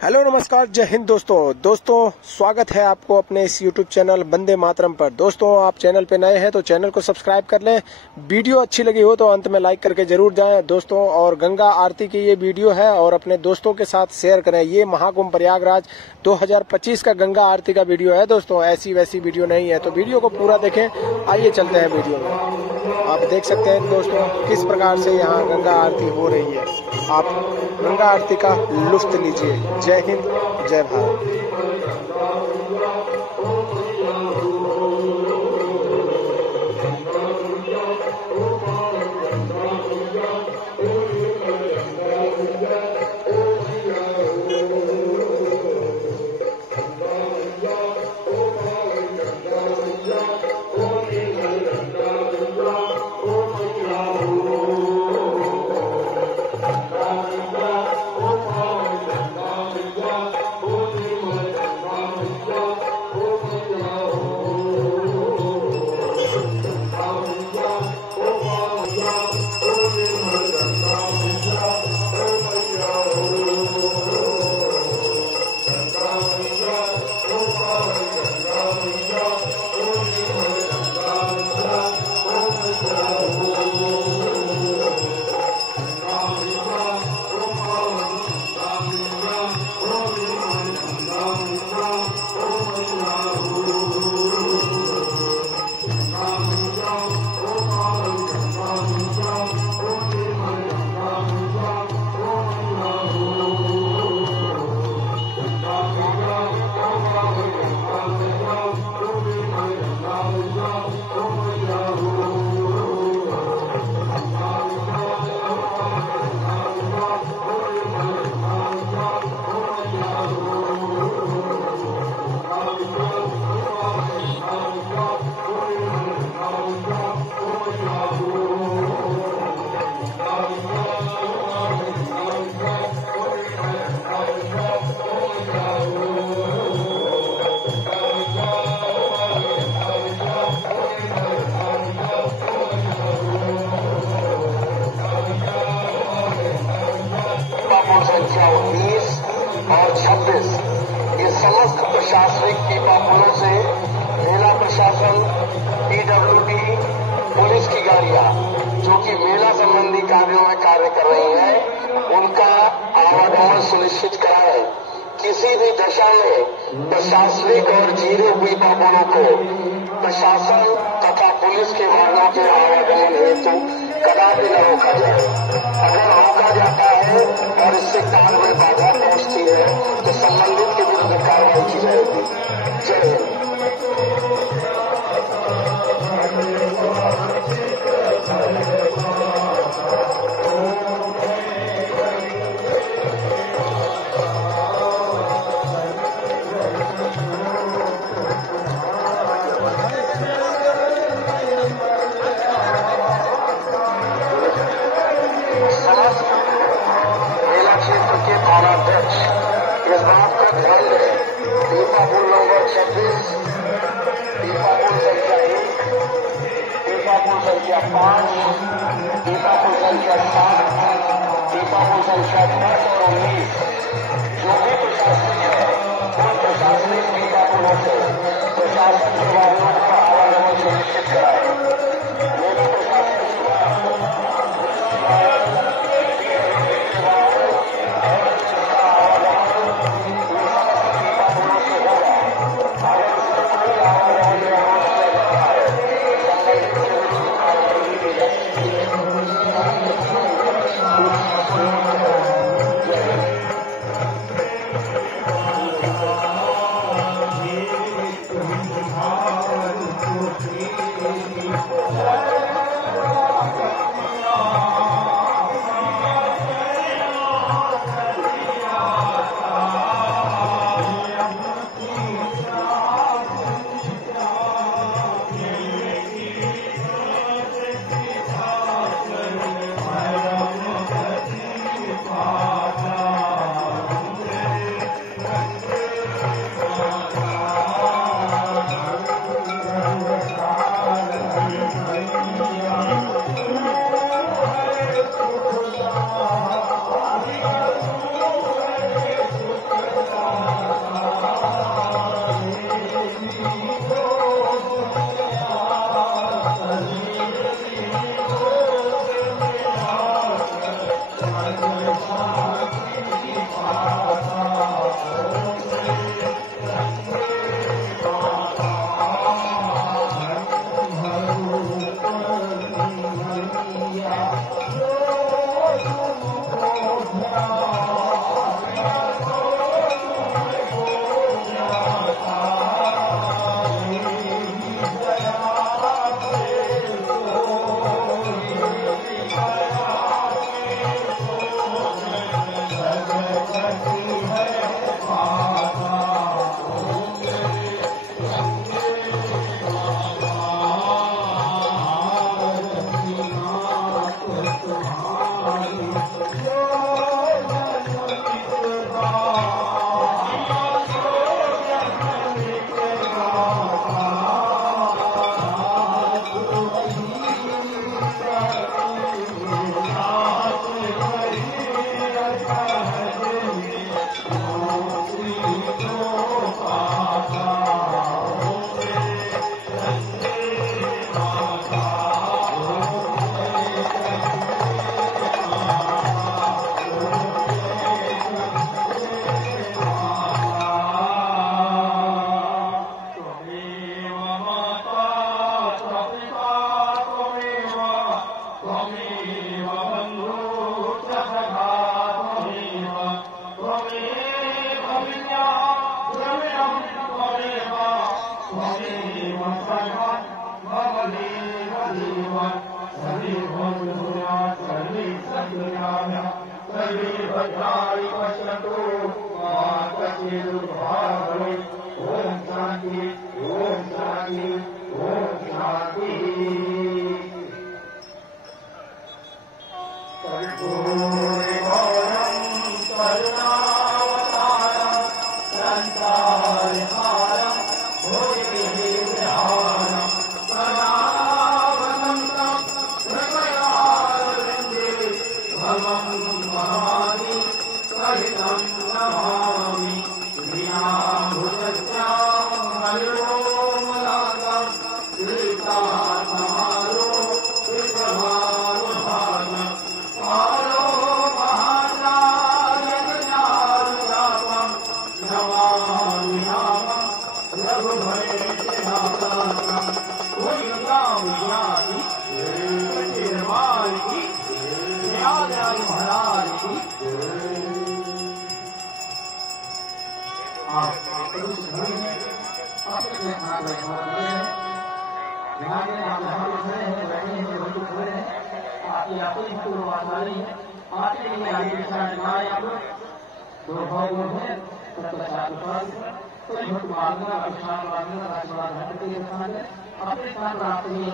Hello नमस्कार जय हिंद दोस्तों स्वागत है आपको अपने इस YouTube चैनल वंदे मातरम पर। दोस्तों आप चैनल पे नए हैं तो चैनल को सब्सक्राइब कर लें। वीडियो अच्छी लगी हो तो अंत में लाइक करके जरूर जाएं दोस्तों। और गंगा आरती की ये वीडियो है और अपने दोस्तों के साथ शेयर करें। ये महाकुंभ प्रयागराज 2025 का गंगा आरती का वीडियो है दोस्तों, ऐसी वैसी वीडियो नहीं है। तो वीडियो को पूरा देखें। आइए चलते हैं वीडियो में। आप देख सकते हैं दोस्तों किस प्रकार से यहाँ गंगा आरती हो रही है। आप गंगा आरती का लुत्फ लीजिए। जय हिंद जय भारत। संख्या 19 और 26 ये समस्त प्रशासनिक टीपापुलों से मेला प्रशासन, पीडब्ल्यूडी, पुलिस की गाड़ियां जो कि मेला संबंधी कार्यों में कार्य कर रही हैं, उनका आवागमन सुनिश्चित कराएं। किसी भी दशा में प्रशासनिक और जीरे हुई पापुलों को प्रशासन तथा पुलिस के वाहनों के आवागमन हेतु कदापि न रोका जाए। अगर रोका जाता है और इससे काम में बाधा पहुंचती है तो संबंधित के विरुद्ध कार्रवाई की जाएगी। जय हिंद। मेला क्षेत्र के थानाध्यक्ष इस बात का ध्यान दें, दीपापुल नंबर 26, दीपापुल संख्या 1, दीपापुल संख्या 5, दीपापुल संख्या 7, दीपापुल संख्या 10 और 19 जो भी प्रशासनिक है उन प्रशासनिक दीपापुलों से प्रशासन के वाहनों का आवागमन सुनिश्चित कराए। मेला प्रशासन अपने साथ अपनी